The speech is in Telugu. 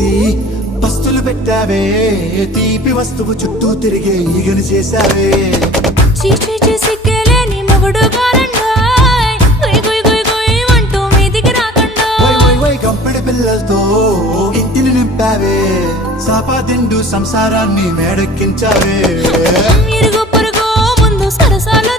చేసి పస్తులు పెట్టావే, తీపి వస్తువు చుట్టూ తిరిగే ఈగను చేశావే. చీచీ చేసి కేలేని మొగుడు కారండాయ్, గుయ్ గుయ్ గుయ్ గుయ్ అంటూ మీదికి రాకండాయ్. వై వై వై గంపెడి పిల్లలతో ఇంటిని నింపావే, సాపాదిండు సంసారాన్ని మేడెక్కించావే. ఇరుగు పొరుగు ముందు సరసాలు